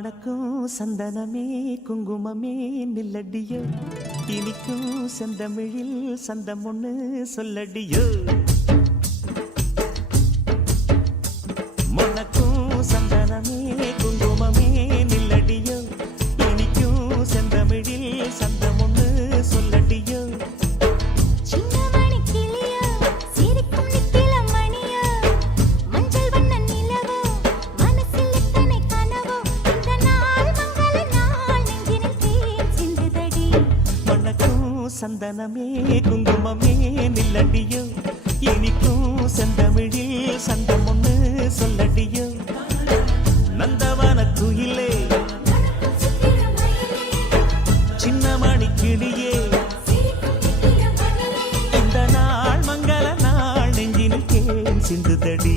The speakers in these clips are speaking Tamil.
மணக்கும் சந்தனமே குங்குமமே நில்லடியோ, இனிக்கும் செந்தமிழில் சந்தம் ஒண்ணு சொல்லடியோ. மணக்கும் சந்தனமே குங்குமமே நில்லடியோ, இனிக்கும் செந்தமிழில் சந்தம் ஒண்ணு சொல்லடியோ. சந்தனமே குங்குமமே நில்லடியோ, இனிக்கும் செந்தமிழில் சந்தம் ஒண்ணு சொல்லடியோ. நந்தவன குயிலே சின்னமணி கிளியே, இந்த நாள் மங்கள நாள் நெஞ்சினில் தேன் சிந்துதடி.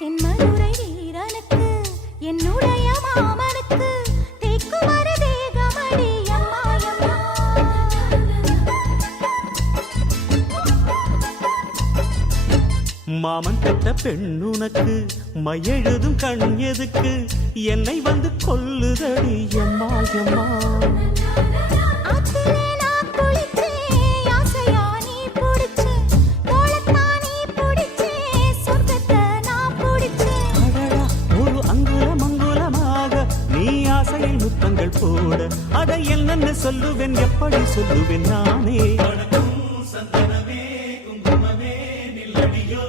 தென்மதுரை வீரனுக்கு என்னுடைய மாமனுக்கு தேக்குமர தேகமடி அம்மா. மாமன் பெற்ற பெண்ணுனக்கு மையெழுதும் கண் எதுக்கு, என்னை வந்து கொல்லுதடி அம்மா அம்மா. முத்தங்கள் போட அதை என்னென்ன சொல்லுவேன், எப்படி சொல்லுவேன் நானே. சந்தனமே குங்குமமே நில்லடியோ,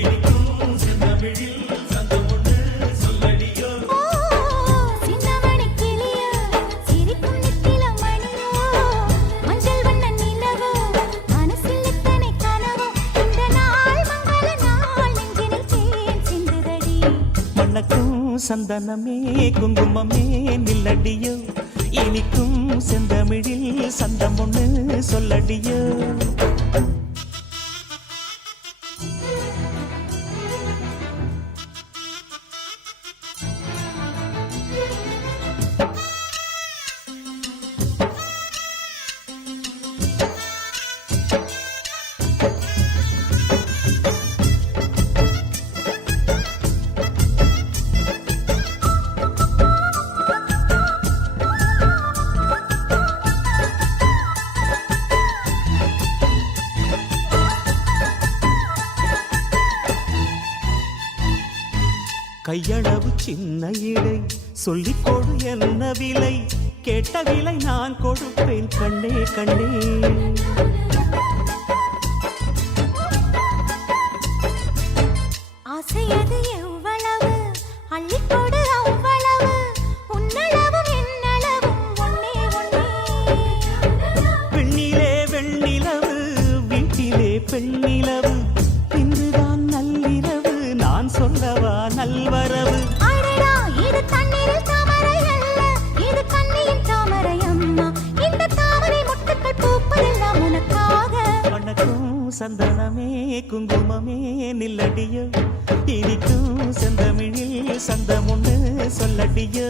இனிக்கும் செந்தமிழில் சந்தம் ஒண்ணு சொல்லடியோ. சின்னமணி கிளியோ சிரிக்கும் நித்திலம் மணியோ, மஞ்சள் வண்ண நிலவோ மனசில் எத்தனை கனவோ, இந்த நாள் மங்கள நாள் நெஞ்சினில் தேன் சிந்துதடி. மணக்கும் சந்தனமே குங்குமமே நில்லடியோ, இனிக்கும் செந்தமிழில் சந்தம் ஒண்ணு சொல்லடியோ. கையளவு சின்ன இடை சொல்லிக் கொடு என்ன விலை, கேட்ட விலை நான் கொடுப்பேன் கண்ணே கண்ணே. ஆசையது எவ்வளவு அள்ளிக்கொடு அவ்வளவு, உன்னளவும் என்னளவும் ஒன்னே ஒன்னே. பெண்ணிலே வெண்ணிலவு வீட்டிலே பெண்ணிலவு, இன்றுதான் நள்ளிரவு நான் சொல்லவா நல்வரவு. அடடா இது தண்ணீரில் தாமரை அல்ல, இது கண்ணியின் தாமரை அம்மா. இந்த தாமரை முட்டுக்கள் பூப்பதெல்லாம் உனக்காக. மணக்கும் சந்தனமே குங்குமமே நில்லடியோ, இனிக்கும் செந்தமிழில் சந்தம் ஒண்ணு சொல்லடியோ.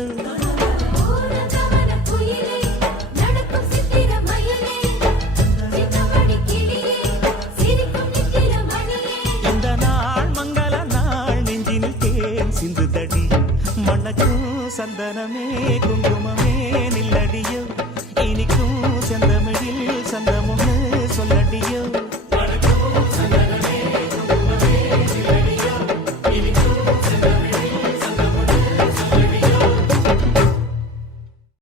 இந்த நாள் மங்கள நாள் நெஞ்சினில் தேன் சிந்துதடி. மணக்கும் சந்தனமே குங்குமமே